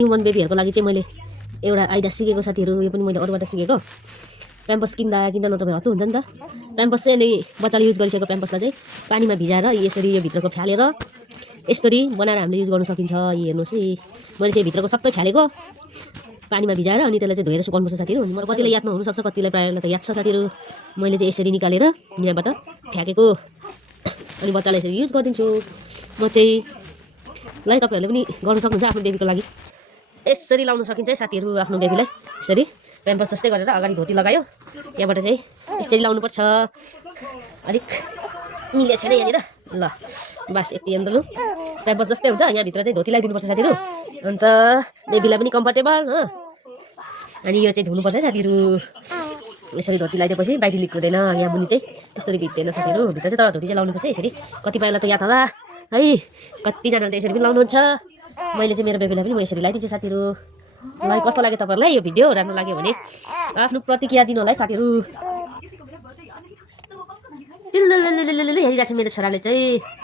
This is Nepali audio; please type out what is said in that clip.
ह्युमन बेबीहरूको लागि चाहिँ मैले एउटा आइडिया सिकेको साथीहरू, यो पनि मैले अरूबाट सिकेको। प्याम्पस किन्दा नत्र भए हत्तु हुन्छ नि त। प्याम्पस चाहिँ अनि बच्चाले युज गरिसकेको प्याम्पसलाई चाहिँ पानीमा भिजाएर यसरी यो भित्रको फ्यालेर यसरी बनाएर हामीले युज गर्न सकिन्छ। हेर्नुहोस् है, मैले चाहिँ भित्रको सबै फ्यालेको पानीमा भिजाएर अनि त्यसलाई चाहिँ धोएर सुकाउनुपर्छ साथीहरू। मलाई कतिलाई याद नहुनसक्छ, कतिलाई प्रायःलाई त याद छ साथीहरू। मैले चाहिँ यसरी निकालेर यहाँबाट फ्याँकेको अनि बच्चालाई यसरी युज गरिदिन्छु म चाहिँ। ल तपाईँहरूले पनि गर्नु सक्नुहुन्छ आफ्नो बेबीको लागि। यसरी लाउनु सकिन्छ है साथीहरू आफ्नो बेबीलाई। यसरी प्याम्पस जस्तै गरेर अगाडि धोती लगायो, यहाँबाट चाहिँ यसरी लाउनुपर्छ। अलिक मिलेको छैन यहाँनिर, ल बस यति अन्त। लु प्याम्पस जस्तै हुन्छ, यहाँभित्र चाहिँ धोती लगाइदिनुपर्छ साथीहरू। अन्त बेबीलाई पनि कम्फर्टेबल हो। अनि यो चाहिँ धुनुपर्छ है साथीहरू। यसरी धोती लगाइदिएपछि बाहिर लिक हुँदैन, यहाँ मुनि चाहिँ त्यसरी भिज्दैन साथीहरू। भित्र चाहिँ तर धोती चाहिँ लाउनुपर्छ यसरी। कतिपयलाई त याद होला है, कतिजनाले त यसरी पनि लाउनुहुन्छ। मैले चाहिँ मेरो बेबीलाई पनि म यसरी लगाइदिन्छु साथीहरू। ल कस्तो लाग्यो तपाईँहरूलाई यो भिडियो? राम्रो लाग्यो भने आफ्नो प्रतिक्रिया दिनु होला है साथीहरू। हेरिरहेको छ मेरो छोराले चाहिँ।